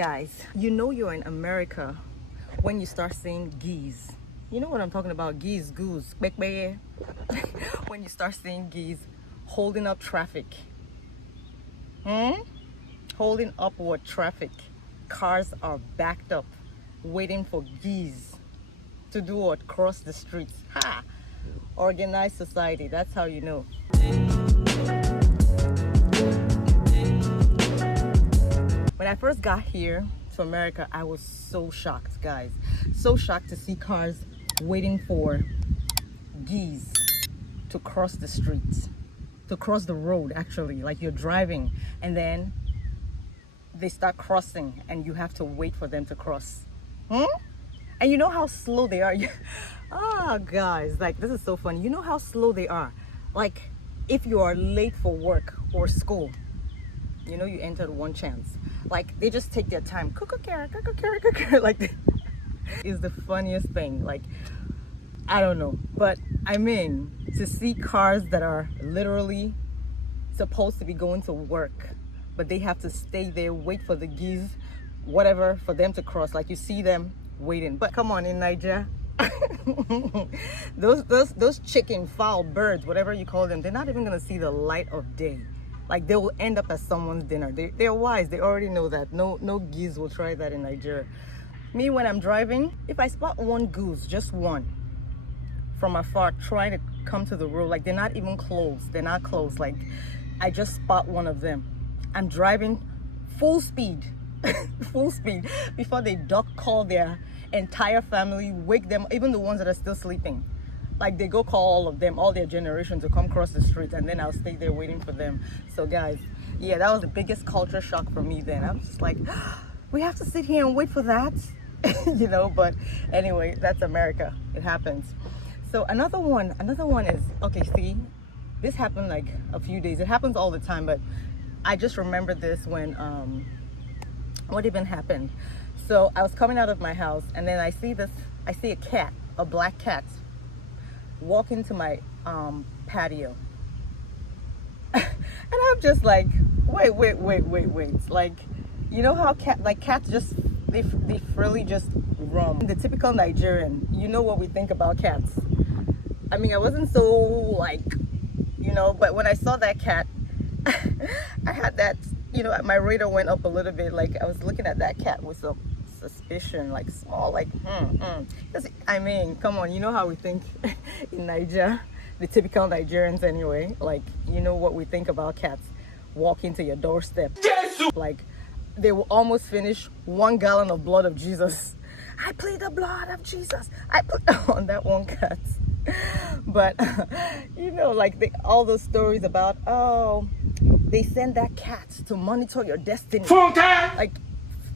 Guys, you know you're in America when you start seeing geese. You know what I'm talking about? Geese, goose, bekbeye. When you start seeing geese holding up traffic. Holding upward traffic. Cars are backed up, waiting for geese to do what? Cross the streets. Ha! Organized society, that's how you know. When I first got here to America, I was so shocked, guys. So shocked to see cars waiting for geese to cross the streets, to cross the road, actually. Like you're driving and then they start crossing and you have to wait for them to cross. And you know how slow they are? Guys, like this is so funny. You know how slow they are? Like if you are late for work or school, you know you entered one chance. Like they just take their time. Like is the funniest thing. Like I don't know, but I mean to see cars that are literally supposed to be going to work, but they have to stay there, wait for the geese, whatever, for them to cross. Like you see them waiting. But come on, in Nigeria, those chicken, fowl, birds, whatever you call them, they're not even gonna see the light of day. Like they will end up at someone's dinner. They're wise. They already know that. No geese will try that in Nigeria. Me, when I'm driving, if I spot one goose, just one, from afar, trying to come to the road, like they're not even close. They're not close. Like I just spot one of them. I'm driving full speed, full speed, before they duck call their entire family, wake them, even the ones that are still sleeping. Like they go call all of them, all their generation to come cross the street, and then I'll stay there waiting for them. So guys, yeah, that was the biggest culture shock for me then. I was just like, we have to sit here and wait for that, you know, but anyway, that's America. It happens. So another one is, okay, see, this happened like a few days. It happens all the time, but I just remember this when, what even happened? So I was coming out of my house and then I see a cat, a black cat, walk into my patio. And I'm just like, wait. Like, you know how cats just, they freely just roam. The typical Nigerian, you know what we think about cats. I mean, I wasn't so like, you know, but when I saw that cat, I had that, you know, my radar went up a little bit. Like I was looking at that cat with some suspicion, like small, like, I mean, come on, you know how we think in Nigeria, the typical Nigerians anyway, like, you know what we think about cats walking to your doorstep. Jesus! Like, they will almost finish 1 gallon of blood of Jesus. I plead the blood of Jesus. I put on that one cat. But, you know, like all those stories about, oh, they send that cat to monitor your destiny. Like,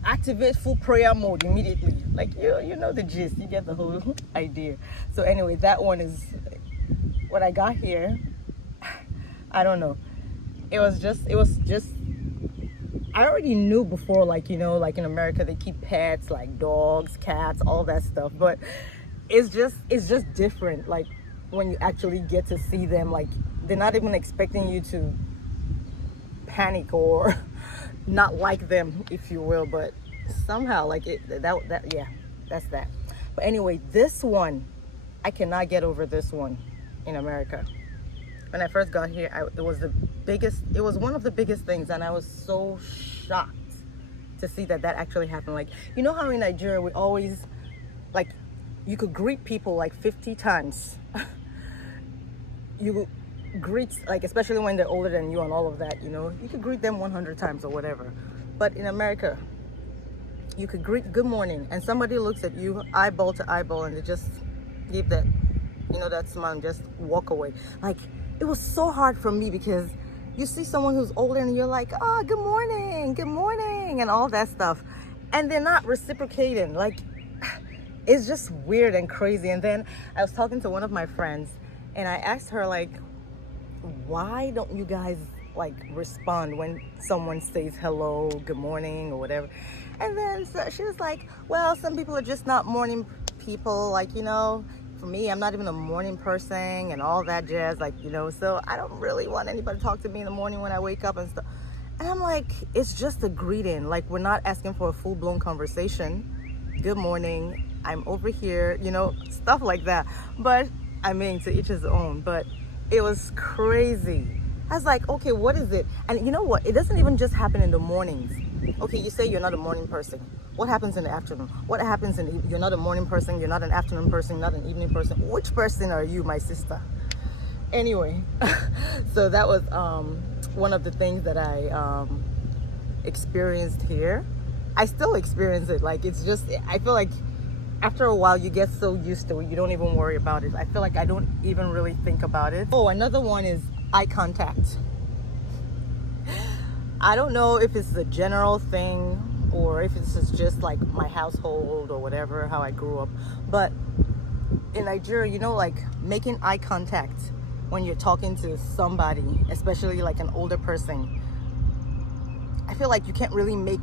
activate full prayer mode immediately. Like you know the gist, you get the whole idea. So anyway, that one is when I got here. I don't know, it was just I already knew before, like, you know, like in America they keep pets like dogs, cats, all that stuff, but it's just different. Like when you actually get to see them, like they're not even expecting you to panic or not like them, if you will, but somehow like yeah, that's that. But anyway, this one, I cannot get over this one in America. When I first got here, it was one of the biggest things, and I was so shocked to see that actually happened. Like, you know how in Nigeria we always, like, you could greet people like 50 times. You greet, like, especially when they're older than you and all of that, you know, you could greet them 100 times or whatever. But in America, you could greet good morning and somebody looks at you eyeball to eyeball and they just give that, you know, that smile and just walk away. Like, it was so hard for me because you see someone who's older and you're like, oh, good morning and all that stuff, and they're not reciprocating. Like, it's just weird and crazy. And then I was talking to one of my friends and I asked her, like, why don't you guys like respond when someone says hello, good morning, or whatever? And then so she was like, well, some people are just not morning people. Like, you know, for me, I'm not even a morning person and all that jazz, like, you know, so I don't really want anybody to talk to me in the morning when I wake up and stuff. And I'm like, it's just a greeting. Like, we're not asking for a full-blown conversation. Good morning, I'm over here, you know, stuff like that. But I mean, to each his own. But it was crazy. I was like, okay, what is it? And you know what? It doesn't even just happen in the mornings. Okay, you say you're not a morning person. What happens in the afternoon? What happens in you're not a morning person, you're not an afternoon person, you're not an evening person. Which person are you, my sister? Anyway, so that was one of the things that I experienced here. I still experience it. Like, it's just, I feel like after a while you get so used to it, you don't even worry about it. I feel like I don't even really think about it. Oh, another one is eye contact. I don't know if it's a general thing or if it's just like my household or whatever, how I grew up. But in Nigeria, you know, like making eye contact when you're talking to somebody, especially like an older person, I feel like you can't really make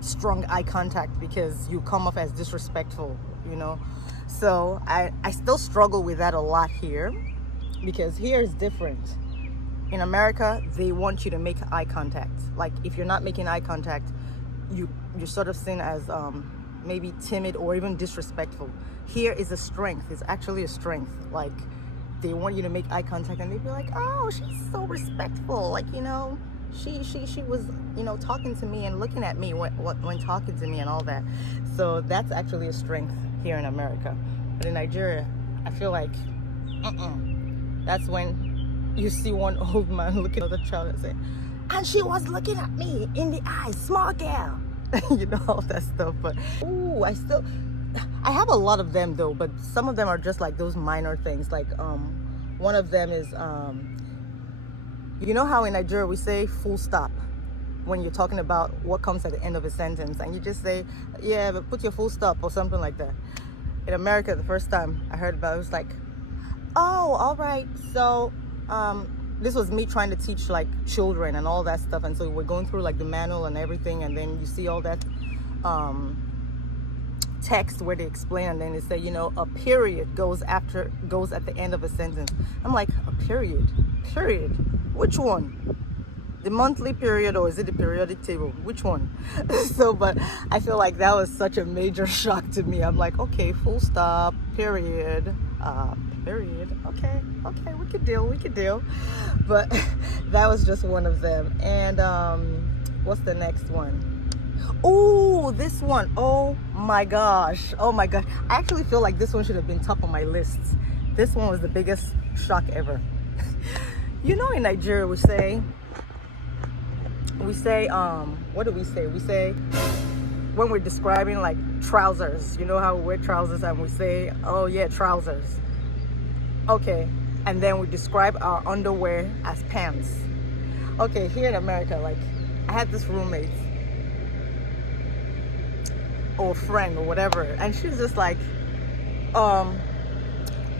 strong eye contact because you come off as disrespectful, you know. So I still struggle with that a lot here, because here is different. In America, they want you to make eye contact. Like, if you're not making eye contact, you're sort of seen as maybe timid or even disrespectful. Here is a strength. It's actually a strength. Like, they want you to make eye contact and they'd be like, oh, she's so respectful. Like, you know, she was, you know, talking to me and looking at me when talking to me and all that. So that's actually a strength here in America. But in Nigeria, I feel like, that's when you see one old man looking at the child and say, and she was looking at me in the eyes, small girl. You know, all that stuff. But ooh, I have a lot of them though, but some of them are just like those minor things. Like one of them is you know how in Nigeria we say full stop when you're talking about what comes at the end of a sentence, and you just say, yeah, but put your full stop or something like that. In America, the first time I heard about it, it was like, oh, all right. So this was me trying to teach like children and all that stuff, and so we're going through like the manual and everything, and then you see all that text where they explain, and then they say, you know, a period goes at the end of a sentence. I'm like, a period? Which one? The monthly period, or is it the periodic table? Which one? So, but I feel like that was such a major shock to me. I'm like, okay, full stop, period, period. Okay, we could deal. But that was just one of them. And what's the next one? Oh, this one. Oh my gosh. I actually feel like this one should have been top on my list. This one was the biggest shock ever. You know, in Nigeria we say what do we say? We say, when we're describing like trousers, you know how we wear trousers, and we say, oh yeah, trousers. Okay, and then we describe our underwear as pants. Okay, here in America, like, I had this roommate or friend or whatever, and she's just like,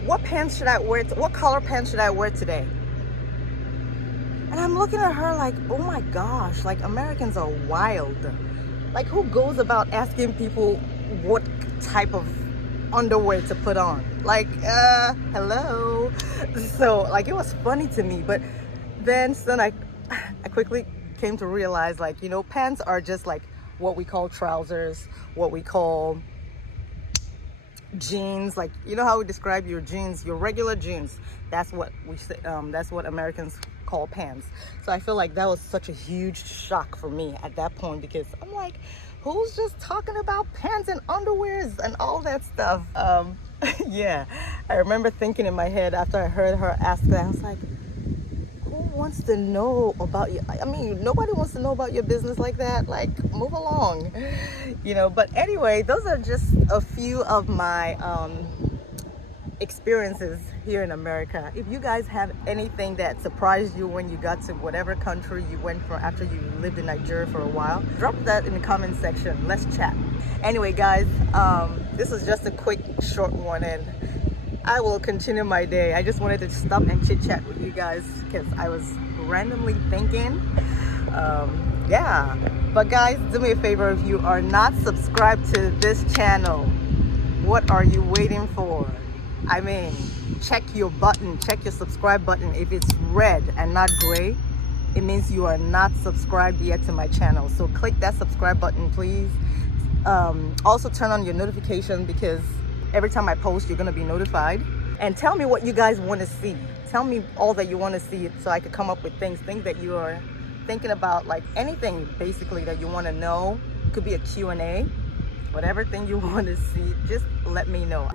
what pants should I wear? What color pants should I wear today? And I'm looking at her like, oh my gosh, like, Americans are wild. Like, who goes about asking people what type of underwear to put on? Like, hello. So like, it was funny to me. But then I quickly came to realize, like, you know, pants are just like what we call trousers, what we call jeans. Like, you know how we describe your jeans, your regular jeans, that's what we say, that's what Americans call pants. So I feel like that was such a huge shock for me at that point, because I'm like, who's just talking about pants and underwears and all that stuff? Yeah, I remember thinking in my head after I heard her ask that, I was like, who wants to know about you? I mean, nobody wants to know about your business like that. Like, move along, you know. But anyway, those are just a few of my experiences here in America. If you guys have anything that surprised you when you got to whatever country you went from after you lived in Nigeria for a while, drop that in the comment section. Let's chat. Anyway, guys, this was just a quick short one, and I will continue my day. I just wanted to stop and chit chat with you guys because I was randomly thinking. Yeah, but guys, do me a favor, if you are not subscribed to this channel, what are you waiting for? I mean, check your button, check your subscribe button. If it's red and not gray, it means you are not subscribed yet to my channel. So click that subscribe button, please. Also turn on your notification, because every time I post, you're gonna be notified. And tell me what you guys want to see. Tell me all that you want to see, so I could come up with things that you are thinking about, like anything basically that you want to know. Could be a Q&A, whatever thing you want to see, just let me know.